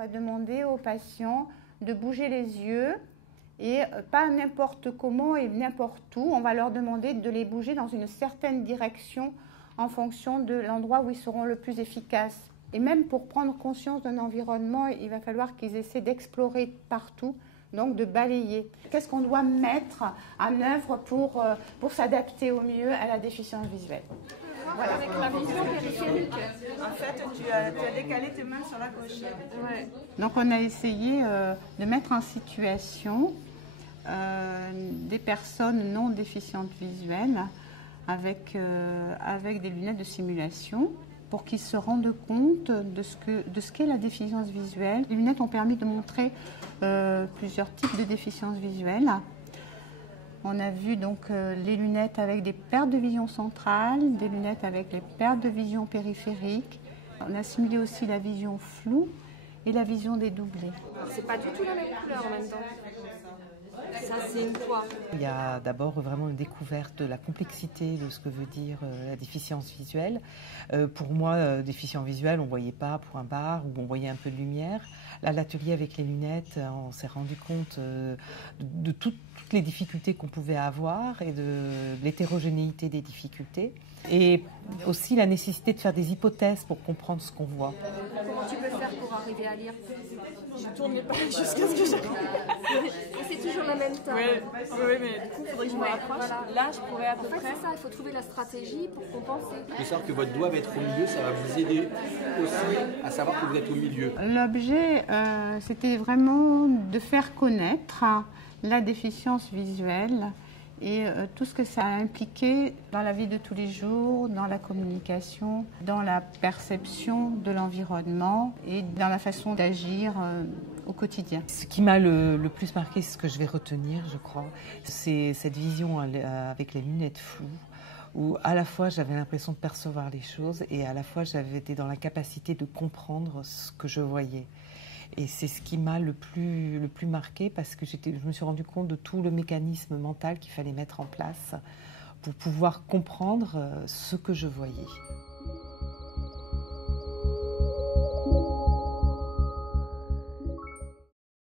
va demander aux patients de bouger les yeux et pas n'importe comment et n'importe où. On va leur demander de les bouger dans une certaine direction en fonction de l'endroit où ils seront le plus efficaces. Et même pour prendre conscience d'un environnement, il va falloir qu'ils essaient d'explorer partout, donc de balayer. Qu'est-ce qu'on doit mettre en œuvre pour s'adapter au mieux à la déficience visuelle? Voilà. Avec la vision périphérique. En fait, tu as décalé tes mains sur la gauche. Ouais. Donc on a essayé de mettre en situation des personnes non déficientes visuelles avec des lunettes de simulation pour qu'ils se rendent compte de ce qu'est la déficience visuelle. Les lunettes ont permis de montrer plusieurs types de déficiences visuelles. On a vu donc les lunettes avec des pertes de vision centrale, des lunettes avec les pertes de vision périphérique. On a simulé aussi la vision floue et la vision dédoublée. C'est pas du tout la même couleur en même temps. Ça, c'est une quoi? Il y a d'abord vraiment une découverte de la complexité de ce que veut dire la déficience visuelle. Pour moi, déficient visuel, on ne voyait pas pour un bar où on voyait un peu de lumière. Là, l'atelier avec les lunettes, on s'est rendu compte de toutes les difficultés qu'on pouvait avoir et de l'hétérogénéité des difficultés. Et aussi la nécessité de faire des hypothèses pour comprendre ce qu'on voit. Comment tu peux faire pour arriver à lire? Je tourne les pages jusqu'à ce que j'arrive. C'est toujours la même taille. Oui, mais du coup, il faudrait que je me rapproche. Voilà. Là, je pourrais à peu près. C'est ça, il faut trouver la stratégie pour compenser. Il faut savoir que votre doigt va être au milieu, ça va vous aider aussi à savoir que vous êtes au milieu. L'objet, c'était vraiment de faire connaître la déficience visuelle et tout ce que ça a impliqué dans la vie de tous les jours, dans la communication, dans la perception de l'environnement et dans la façon d'agir au quotidien. Ce qui m'a le plus marqué, c'est ce que je vais retenir, je crois, c'est cette vision avec les lunettes floues, où à la fois j'avais l'impression de percevoir les choses et à la fois j'avais été dans la capacité de comprendre ce que je voyais. Et c'est ce qui m'a le plus marqué parce que je me suis rendu compte de tout le mécanisme mental qu'il fallait mettre en place pour pouvoir comprendre ce que je voyais.